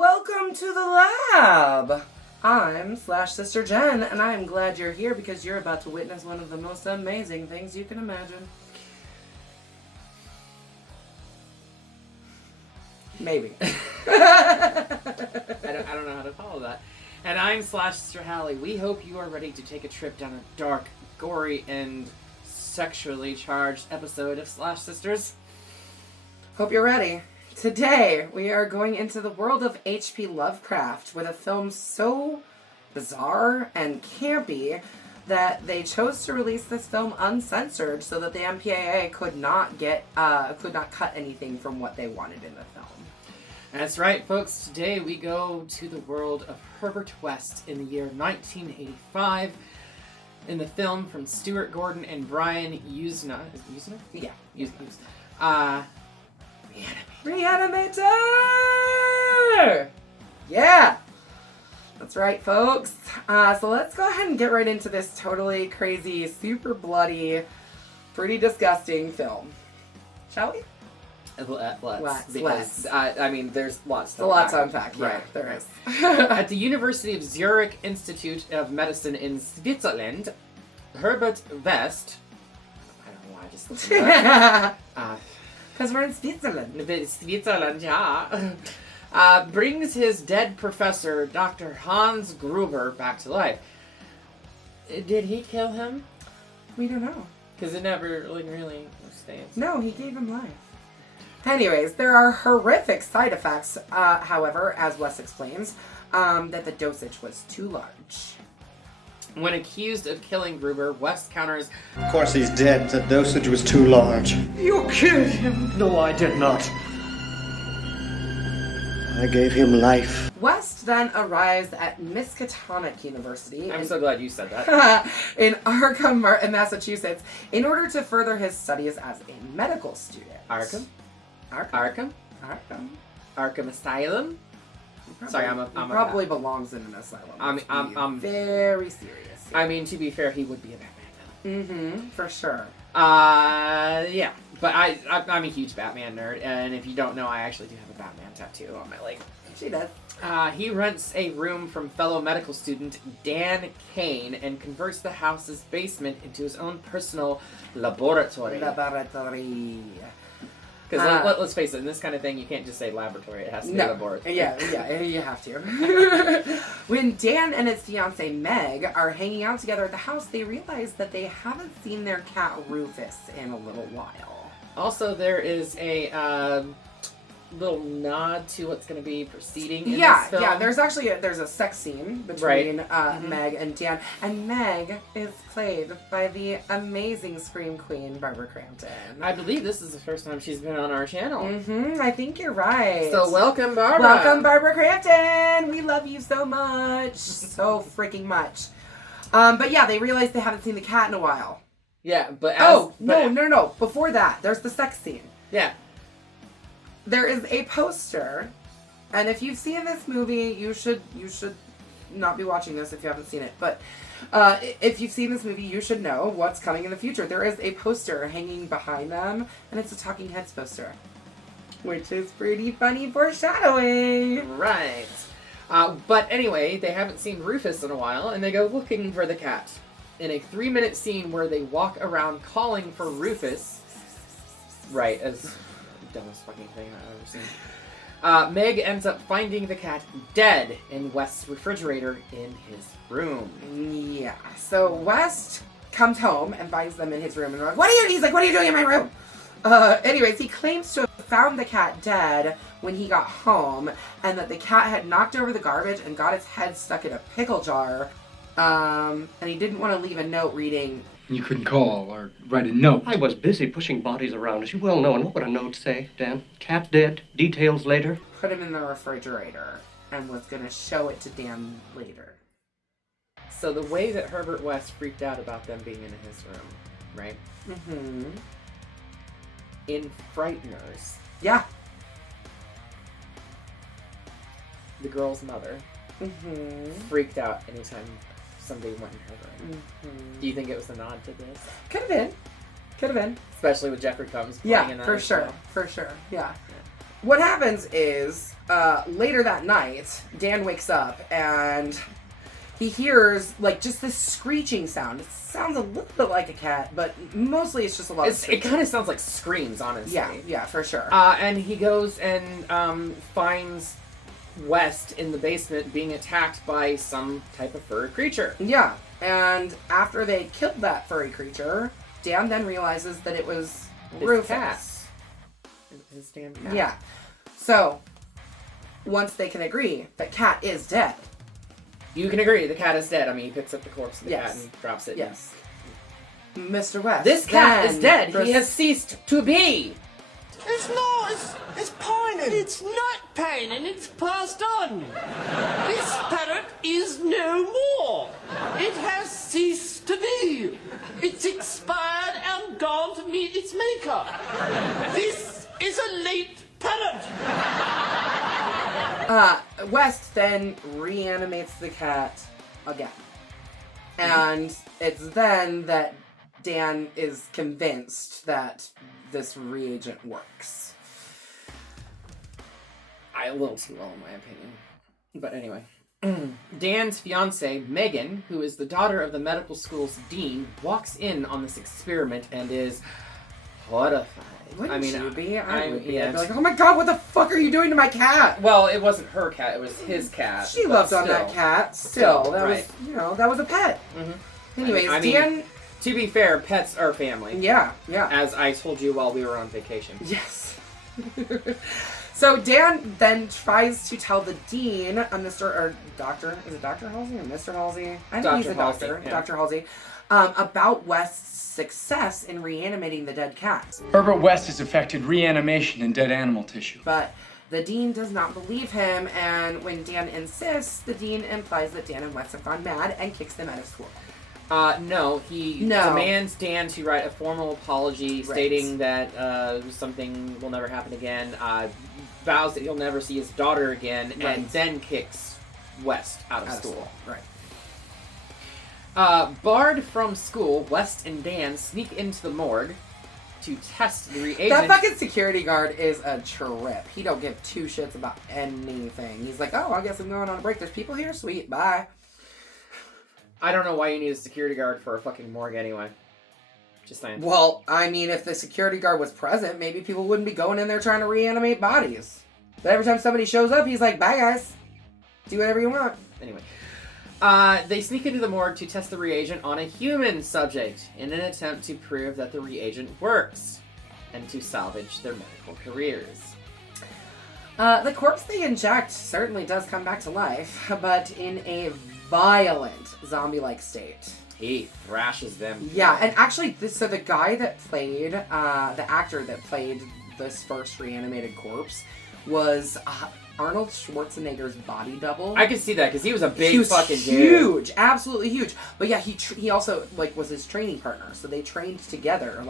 Welcome to the lab! I'm Sister Jen, and I'm glad you're here because you're about to witness one of the most amazing things you can imagine. Maybe. I don't know how to follow that. And I'm Sister Hallie. We hope you are ready to take a trip down a dark, gory, and sexually charged episode of Sisters. Hope you're ready. Today, we are going into the world of H.P. Lovecraft with a film so bizarre and campy that they chose to release this film uncensored so that the MPAA could not cut anything from what they wanted in the film. That's right, folks. Today we go to the world of Herbert West in the year 1985 in the film from Stuart Gordon and Brian Usna. Is it Usna? Yeah. Usna. Re-Animator! Yeah! That's right, folks. So let's go ahead and get right into this totally crazy, super bloody, pretty disgusting film. Shall we? Let's. I mean, there's lots to unpack. Yeah, right, there is. At the University of Zurich Institute of Medicine in Switzerland, Herbert West... I don't know why I just looked at that. Because we're in Switzerland. Switzerland, yeah. Brings his dead professor, Dr. Hans Gruber, back to life. Did he kill him? We don't know. Because it never really states. No, he gave him life. Anyways, there are horrific side effects, however, as Wes explains, that the dosage was too large. When accused of killing Gruber, West counters, "Of course he's dead. The dosage was too large." "You killed him." "No, I did not. I gave him life." West then arrives at Miskatonic University. I'm so glad you said that. In Arkham, Massachusetts, in order to further his studies as a medical student. Arkham Asylum. Sorry, I'm probably belongs in an asylum. I'm very serious. I mean, to be fair, he would be a Batman villain. Mm-hmm, for sure. Yeah, but I'm a huge Batman nerd, and if you don't know, I actually do have a Batman tattoo on my leg. She does. He rents a room from fellow medical student Dan Kane and converts the house's basement into his own personal laboratory. Because let's face it, in this kind of thing, you can't just say laboratory. It has to be laboratory. Yeah, you have to. When Dan and his fiancée Meg are hanging out together at the house, they realize that they haven't seen their cat Rufus in a little while. Also, there is a little nod to what's going to be proceeding in this film. Yeah, there's actually a sex scene between Meg and Dan, and Meg is played by the amazing scream queen Barbara Campton. I believe this is the first time she's been on our channel. I think you're right. So welcome, Barbara. Welcome, Barbara Campton. We love you so much, so freaking much. But yeah, they realize they haven't seen the cat in a while. Yeah, but no. Before that, there's the sex scene. Yeah. There is a poster, and if you've seen this movie, you should not be watching this if you haven't seen it. But if you've seen this movie, you should know what's coming in the future. There is a poster hanging behind them, and it's a Talking Heads poster, which is pretty funny foreshadowing. Right. But anyway, they haven't seen Rufus in a while, and they go looking for the cat. In a 3-minute scene where they walk around calling for Rufus, right, as... dumbest fucking thing I've ever seen. Meg ends up finding the cat dead in West's refrigerator in his room. Yeah. So West comes home and finds them in his room, and he's like, what are you doing in my room? Anyways, he claims to have found the cat dead when he got home, and that the cat had knocked over the garbage and got its head stuck in a pickle jar. And he didn't want to leave a note reading, "You couldn't call or write a note." "I was busy pushing bodies around, as you well know, and what would a note say, Dan? Cat dead, details later." Put him in the refrigerator and was going to show it to Dan later. So the way that Herbert West freaked out about them being in his room, right? Mm-hmm. In Frighteners. Yeah. The girl's mother freaked out anytime somebody went in her room. Do you think it was a nod to this? Could have been. Especially with Jeffrey Combs playing in that. For sure. Yeah. what happens is, later that night, Dan wakes up and he hears, like, just this screeching sound. It sounds a little bit like a cat, but mostly it's just a lot of It screeching. kind of sounds like screams, honestly. Yeah, for sure. And he goes and finds West in the basement being attacked by some type of furry creature. Yeah, and after they killed that furry creature, Dan then realizes that it was His Rufus. cat. His damn cat. Yeah. So, once they can agree that Cat is dead. You can agree, the cat is dead. I mean, he picks up the corpse of the Yes. cat and drops it. Yes. Mr. West. This cat then is dead. pros- He has ceased to be. It's not. It's pining. It's not pain, it's passed on. This parrot is no more. It has ceased to be. It's expired and gone to meet its maker. This is a late parrot. West then reanimates the cat again. And it's then that Dan is convinced that this reagent works. A little too well, in my opinion. But anyway. Dan's fiancée, Megan, who is the daughter of the medical school's dean, walks in on this experiment and is horrified. Wouldn't you be? I would be. yeah. I'd be like, oh my god, what the fuck are you doing to my cat? Well, it wasn't her cat, it was his cat. She but loved on still. that cat. Still, that right. was, that was a pet. Mm-hmm. Anyways, I mean, Dan... To be fair, pets are family. Yeah. As I told you while we were on vacation. Yes. So Dan then tries to tell the dean, Doctor, is it Dr. Halsey or Mr. Halsey? I think he's a Halsey, doctor, yeah. Dr. Halsey, about West's success in reanimating the dead cat. Herbert West has effected reanimation in dead animal tissue. But the dean does not believe him, and when Dan insists, the dean implies that Dan and West have gone mad and kicks them out of school. No, he demands Dan to write a formal apology stating that something will never happen again, vows that he'll never see his daughter again, and then kicks West out of school. Right. Barred from school, West and Dan sneak into the morgue to test the reagent. That fucking security guard is a trip. He don't give two shits about anything. He's like, oh, I guess I'm going on a break. There's people here. Sweet. Bye. I don't know why you need a security guard for a fucking morgue anyway. Just saying. Well, I mean, if the security guard was present, maybe people wouldn't be going in there trying to reanimate bodies. But every time somebody shows up, he's like, bye, guys. Do whatever you want. Anyway. They sneak into the morgue to test the reagent on a human subject in an attempt to prove that the reagent works and to salvage their medical careers. The corpse they inject certainly does come back to life, but in a violent zombie-like state. He thrashes them. Yeah, and actually, so the guy that played, the actor that played this first reanimated corpse was Arnold Schwarzenegger's body double. I could see that because he was a big he was fucking huge, dude. absolutely huge. But yeah, he also was his training partner, so they trained together.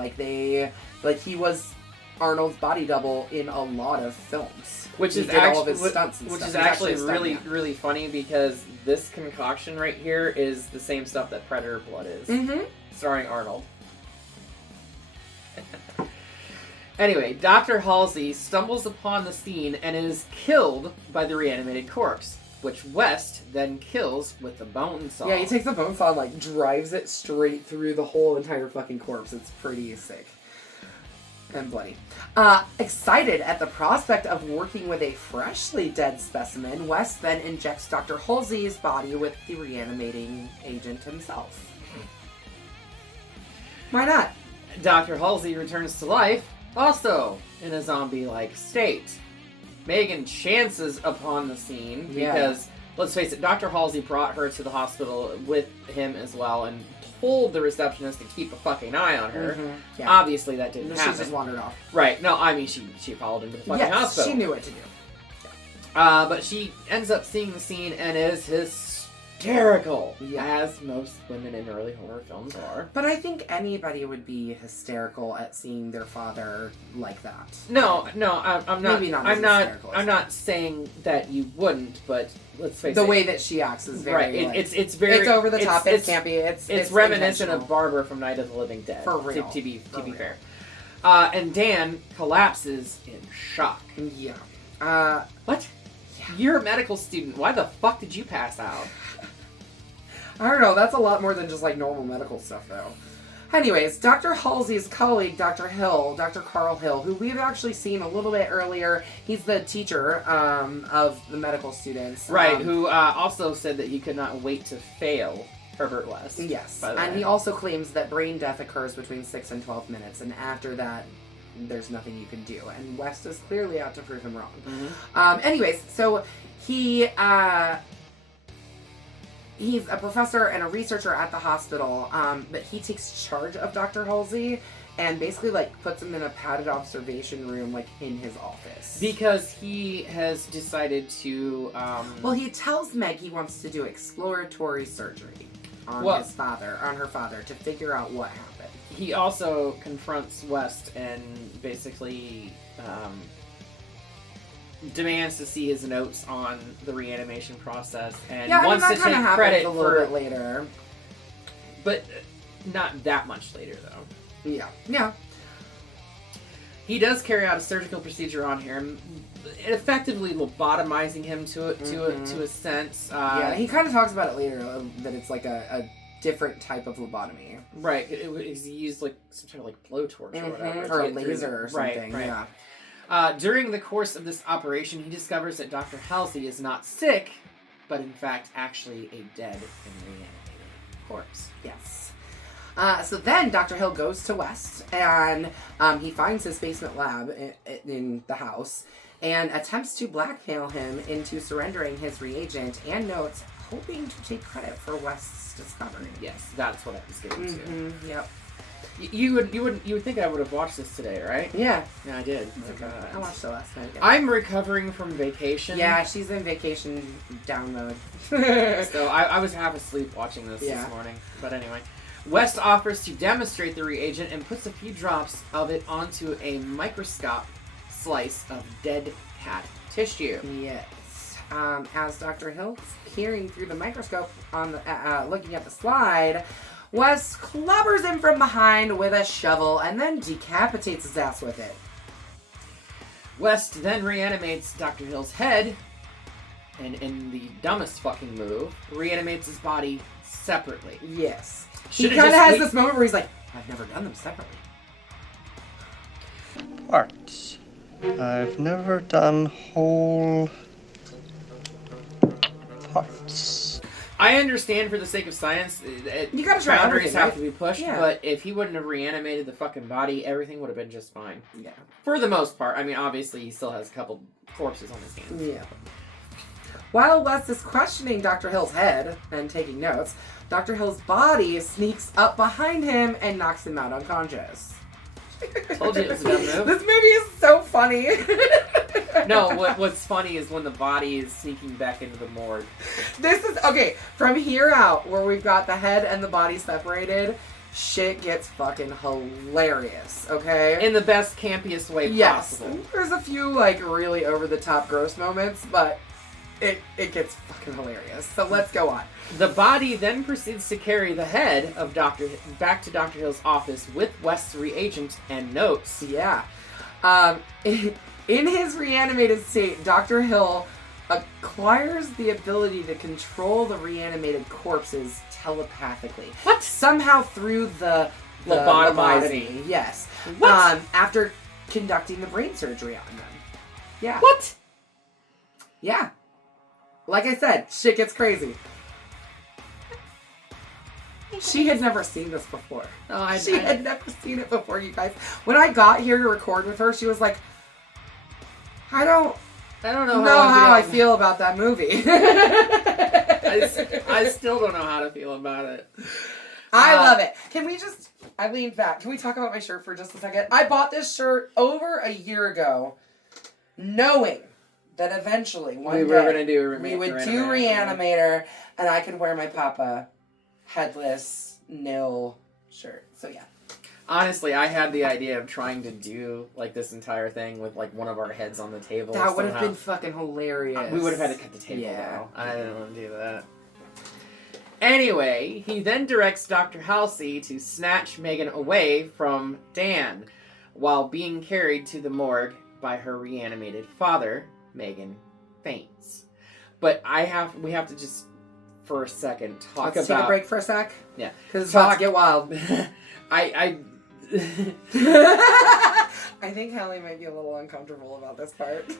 He was Arnold's body double in a lot of films, Which he is did all of his stunts and which stuff. is He's actually a stunt really man. really funny because this concoction right here is the same stuff that Predator Blood is, starring Arnold. Anyway, Dr. Halsey stumbles upon the scene and is killed by the reanimated corpse, which West then kills with the bone saw. Yeah, he takes the bone saw and drives it straight through the whole entire fucking corpse. It's pretty sick. And bloody. Excited at the prospect of working with a freshly dead specimen, West then injects Dr. Halsey's body with the reanimating agent himself. Why not? Dr. Halsey returns to life, also in a zombie-like state. Megan chances upon the scene because, let's face it, Dr. Halsey brought her to the hospital with him as well and told the receptionist to keep a fucking eye on her. Yeah. Obviously that didn't She happen. just wandered off. Right. No, I mean, she followed him to the fucking Yes, hospital. she knew what to do. But she ends up seeing the scene and is hysterical, as most women in early horror films are. But I think anybody would be hysterical at seeing their father like that. No, I'm not. Maybe not I'm as not. hysterical as I'm not saying that you wouldn't, but let's face it. The way that she acts is very right. It's very. It's over the top. It's campy. It's reminiscent intentional. of Barbara from Night of the Living Dead. For real. To be fair. And Dan collapses in shock. Yeah. What? Yeah. You're a medical student. Why the fuck did you pass out? I don't know. That's a lot more than just like normal medical stuff, though. Anyways, Dr. Halsey's colleague, Dr. Carl Hill, who we've actually seen a little bit earlier. He's the teacher of the medical students. Right, who also said that he could not wait to fail Herbert West. Yes, and he also claims that brain death occurs between 6 and 12 minutes, and after that, there's nothing you can do. And West is clearly out to prove him wrong. Mm-hmm. Anyways, so he... He's a professor and a researcher at the hospital, but he takes charge of Dr. Halsey and basically, like, puts him in a padded observation room, like, in his office. Because he has decided to, Well, he tells Meg he wants to do exploratory surgery on her father, to figure out what happened. He also confronts West and basically, demands to see his notes on the reanimation process and wants to take credit a little bit later. But not that much later, though. Yeah. He does carry out a surgical procedure on him, effectively lobotomizing him to a sense. Yeah, he kind of talks about it later, that it's like a different type of lobotomy. Right. He used like some kind of like blowtorch or whatever. Or a laser or something. Right. Yeah. During the course of this operation, he discovers that Dr. Halsey is not sick, but in fact actually a dead and reanimated corpse. Yes. So then Dr. Hill goes to West, and he finds his basement lab in the house, and attempts to blackmail him into surrendering his reagent and notes, hoping to take credit for West's discovery. Yes, that's what I was getting to. Yep. You would think I would have watched this today, right? Yeah. Yeah, I did. I watched it last night again. I'm recovering from vacation. Yeah, she's in vacation down mode. So I was half asleep watching this morning. But anyway. West offers to demonstrate the reagent and puts a few drops of it onto a microscope slice of dead cat tissue. Yes. As Dr. Hill's peering through the microscope on the looking at the slide, Wes clobbers him from behind with a shovel and then decapitates his ass with it. West then reanimates Dr. Hill's head, and in the dumbest fucking move, reanimates his body separately. Yes. Should've he kind of just has this moment where he's like, I've never done them separately. Parts. I've never done whole parts. I understand for the sake of science, you gotta try boundaries have right? to be pushed, but if he wouldn't have reanimated the fucking body, everything would have been just fine. Yeah. For the most part. I mean, obviously, he still has a couple corpses on his hands. Yeah. While Wes is questioning Dr. Hill's head and taking notes, Dr. Hill's body sneaks up behind him and knocks him out unconscious. Told you it was a dumb move. This movie is so funny. No, what's funny is when the body is sneaking back into the morgue. This is, okay, from here out, where we've got the head and the body separated, shit gets fucking hilarious, okay? In the best, campiest way possible. There's a few, like, really over-the-top gross moments, but it gets fucking hilarious. So let's go on. The body then proceeds to carry the head of back to Dr. Hill's office with West's reagent and notes. Yeah. In his reanimated state, Dr. Hill acquires the ability to control the reanimated corpses telepathically. What? Somehow through the lobotomizing. Yes. What? After conducting the brain surgery on them. Yeah. What? Yeah. Like I said, shit gets crazy. She had never seen this before. She had never seen it before, you guys. When I got here to record with her, she was like, I don't know how I feel about that movie. I still don't know how to feel about it. I love it. I leaned back. Can we talk about my shirt for just a second? I bought this shirt over a year ago, knowing that eventually one day we would do Re-Animator, and I could wear my Papa headless nil shirt. So yeah. Honestly, I had the idea of trying to do like this entire thing with like one of our heads on the table. That would have been fucking hilarious. We would have had to cut the table though. I didn't want to do that. Anyway, he then directs Dr. Halsey to snatch Megan away from Dan. While being carried to the morgue by her reanimated father, Megan faints. But we have to just, for a second, talk Let's about... take a break for a sec. Yeah. Because it's about to get wild. I think Hallie might be a little uncomfortable about this part.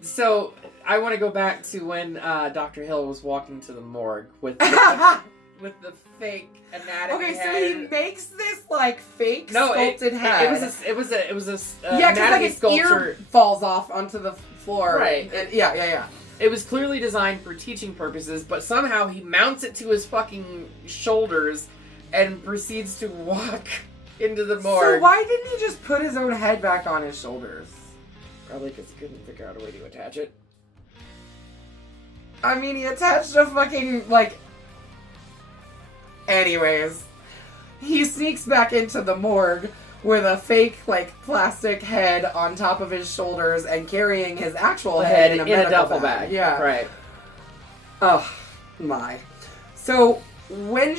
So, I want to go back to when Dr. Hill was walking to the morgue with the fake anatomy Okay, so head. he makes this like fake sculpted head. It was a yeah, because anatomy like his sculpture. ear falls off onto the floor. Right. And, yeah. It was clearly designed for teaching purposes, but somehow he mounts it to his fucking shoulders and proceeds to walk into the morgue. So why didn't he just put his own head back on his shoulders? Probably because he couldn't figure out a way to attach it. I mean, he attached a fucking, like... Anyways, he sneaks back into the morgue with a fake, like, plastic head on top of his shoulders and carrying his actual head in a medical duffel bag. Yeah. Right. Oh, my. So, when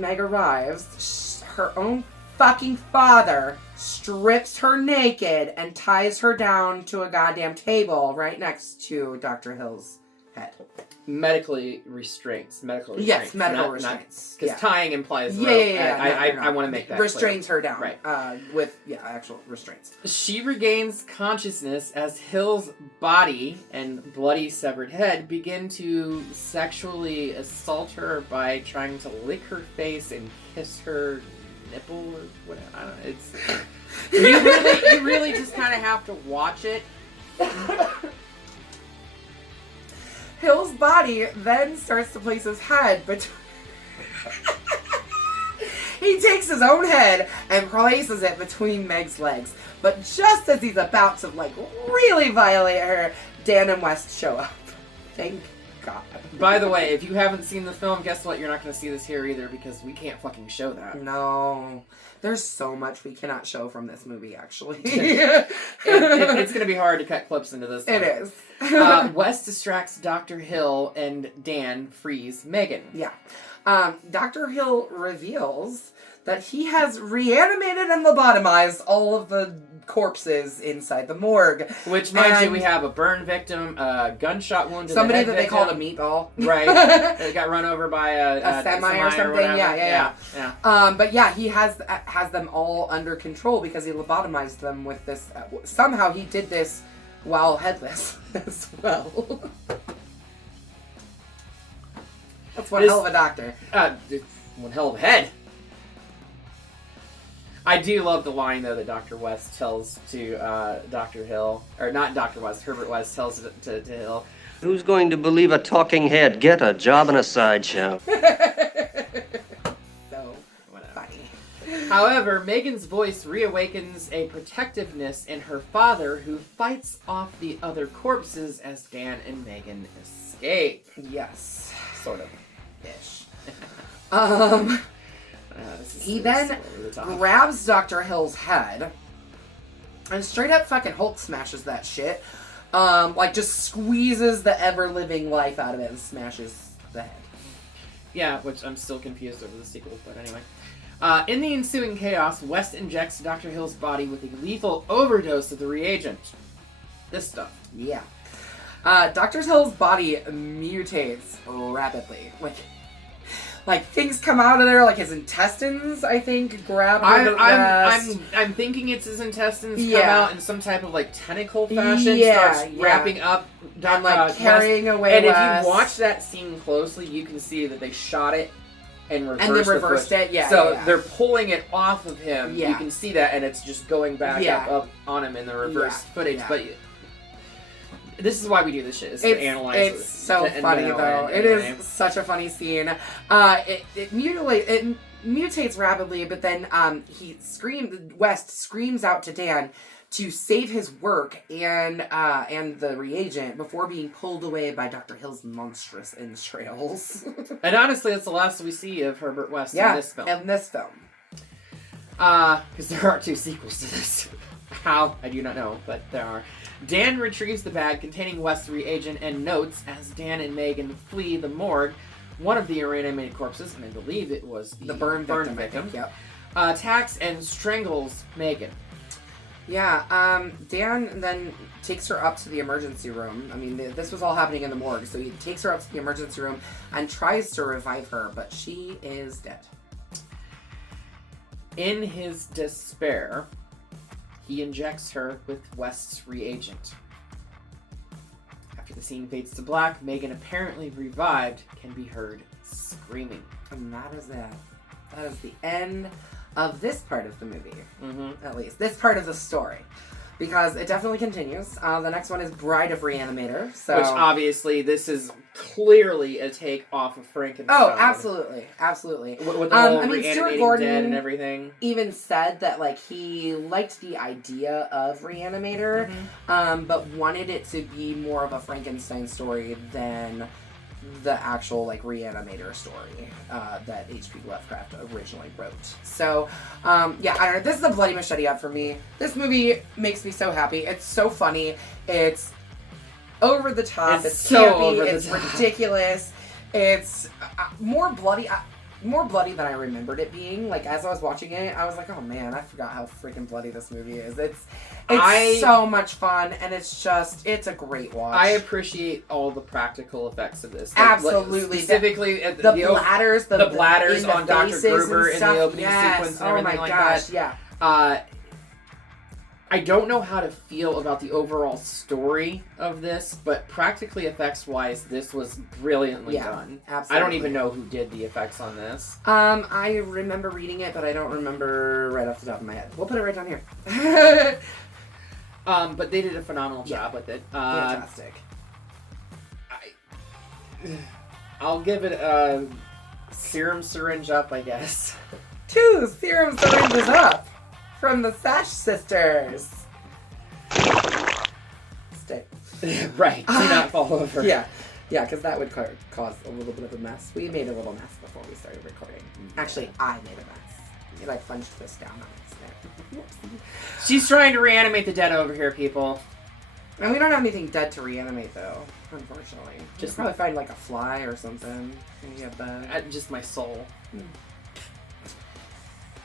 Meg arrives, her own fucking father strips her naked and ties her down to a goddamn table right next to Dr. Hill's head. Medically restraints. Yes, medical restraints. Because tying implies rope. Yeah. I want to make that restrains clear. her down. Right. With actual restraints. She regains consciousness as Hill's body and bloody severed head begin to sexually assault her by trying to lick her face and kiss her nipple or whatever. I don't know. It's you really just kind of have to watch it. Hill's body then starts to place his head between... He takes his own head and places it between Meg's legs. But just as he's about to, like, really violate her, Dan and West show up. Thank God. By the way, if you haven't seen the film, guess what? You're not going to see this here either because we can't fucking show that. No. There's so much we cannot show from this movie, actually. It's going to be hard to cut clips into this one. It is. Wes distracts Dr. Hill and Dan frees Megan. Yeah. Dr. Hill reveals that he has reanimated and lobotomized all of the corpses inside the morgue. Which, mind you, we have a burn victim, a gunshot wound to the somebody head that they victim. called a meatball. Right. That got run over by a semi or something. whatever. Yeah. But yeah, he has them all under control because he lobotomized them with this. Somehow he did this while headless as well. That's one hell of a doctor. One hell of a head. I do love the line, though, that Dr. West tells to Dr. Hill. Or not Dr. West, Herbert West tells it to Hill. Who's going to believe a talking head? Get a job in a sideshow. So funny. However, Megan's voice reawakens a protectiveness in her father, who fights off the other corpses as Dan and Megan escape. Yes. Sort of. Ish. He then grabs Dr. Hill's head and straight up fucking Hulk smashes that shit. Like just squeezes the ever-living life out of it and smashes the head. Yeah, which I'm still confused over the sequel, but anyway. In the ensuing chaos, West injects Dr. Hill's body with a lethal overdose of the reagent. This stuff. Yeah. Dr. Hill's body mutates rapidly. Like things come out of there, like his intestines, I think, grab the rest. I'm thinking it's his intestines come Yeah. out in some type of like tentacle fashion, Yeah, wrapping up and like carrying West. away And West. if you watch that scene closely, you can see that they shot it and reversed it, yeah. So yeah. they're pulling it off of him. Yeah. You can see that, and it's just going back up on him in the reverse footage. Yeah. But this is why we do this shit, is to analyze it. It's so funny, though. It is such a funny scene. It mutates rapidly, but then West screams out to Dan to save his work and the reagent before being pulled away by Dr. Hill's monstrous entrails. And honestly, that's the last we see of Herbert West in this film. in this film. Because there are 2 sequels to this. How? I do not know, but there are. Dan retrieves the bag containing West's reagent and notes as Dan and Megan flee the morgue. One of the reanimated corpses, and I believe it was the burn victim, Yep. attacks and strangles Megan. Yeah, Dan then takes her up to the emergency room. I mean, this was all happening in the morgue, so he takes her up to the emergency room and tries to revive her, but she is dead. In his despair, he injects her with West's reagent. After the scene fades to black, Megan, apparently revived, can be heard screaming. And that is it. That is the end of this part of the movie, at least. This part of the story. Because it definitely continues. The next one is Bride of Re-Animator. So, which, obviously, this is clearly a take off of Frankenstein. Oh, absolutely. Absolutely. With the whole Stuart Re-Animating Gordon dead and everything. even said that, like, he liked the idea of Re-Animator, but wanted it to be more of a Frankenstein story than the actual, like, Re-Animator story that H.P. Lovecraft originally wrote. So, yeah, I don't know. This is a bloody machete up for me. This movie makes me so happy. It's so funny. It's over the top. It's so campy. over the It's top. It's more bloody than I remembered it being. Like, as I was watching it, I was like, oh man, I forgot how freaking bloody this movie is. It's so much fun, and it's a great watch. I appreciate all the practical effects of this. Absolutely. Specifically, the bladders, the bladders in on the Dr. faces Gruber and in stuff. the opening sequence and Oh everything my like gosh, that. yeah. I don't know how to feel about the overall story of this, but practically effects-wise, this was brilliantly done. Absolutely. I don't even know who did the effects on this. I remember reading it, but I don't remember right off the top of my head. We'll put it right down here. But they did a phenomenal job with it. Fantastic. I'll give it a serum syringe up, I guess. 2 serum syringes up from the Sash sisters. Stay. Right. Do not fall over. Yeah, because that would cause a little bit of a mess. We made a little mess before we started recording. Actually, I made a mess. You like punched this down on accident. She's trying to reanimate the dead over here, people. And we don't have anything dead to reanimate, though, unfortunately. Just Just probably find like a fly or something. Maybe a bug. Just my soul.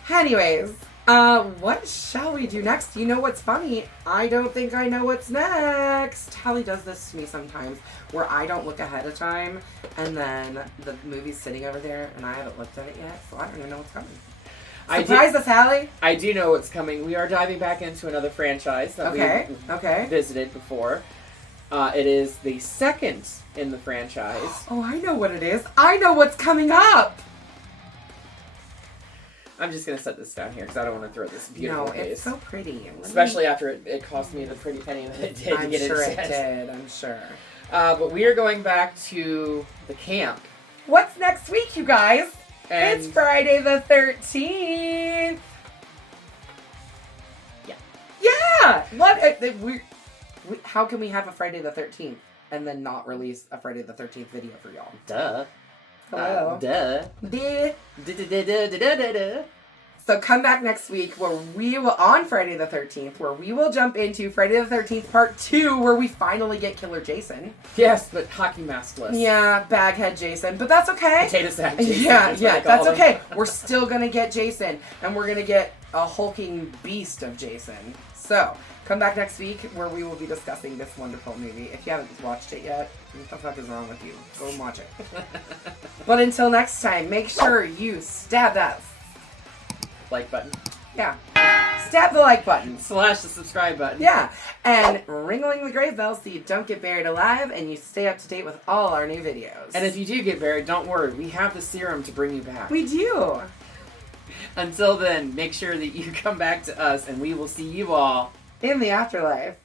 Anyways, what shall we do next? You know what's funny? I don't think I know what's next. Hallie does this to me sometimes, where I don't look ahead of time, and then the movie's sitting over there, and I haven't looked at it yet, so I don't even know what's coming. Surprise us, Hallie! I do know what's coming. We are diving back into another franchise that we visited before. It is the second in the franchise. Oh, I know what it is. I know what's coming up! I'm just going to set this down here because I don't want to throw this beautiful case. It's so pretty. Especially after it cost me the pretty penny that it did to get it set. I'm sure. But we are going back to the camp. What's next week, you guys? And it's Friday the 13th. Yeah. What? How can we have a Friday the 13th and then not release a Friday the 13th video for y'all? Duh. Hello. Duh. So come back next week where we will, on Friday the 13th, where we will jump into Friday the 13th Part 2, where we finally get Killer Jason. Yes, but hockey maskless. Yeah, Baghead Jason, but that's okay. Potato sack Jason. Yeah, that's okay. We're still gonna get Jason, and we're gonna get a hulking beast of Jason. So, come back next week where we will be discussing this wonderful movie. If you haven't watched it yet, what the fuck is wrong with you? Go and watch it. But until next time, make sure you stab that like button. Yeah. Stab the like button. Slash the subscribe button. Yeah. And ring-a-ling the grave bell so you don't get buried alive and you stay up to date with all our new videos. And if you do get buried, don't worry. We have the serum to bring you back. We do. Until then, make sure that you come back to us and we will see you all in the afterlife.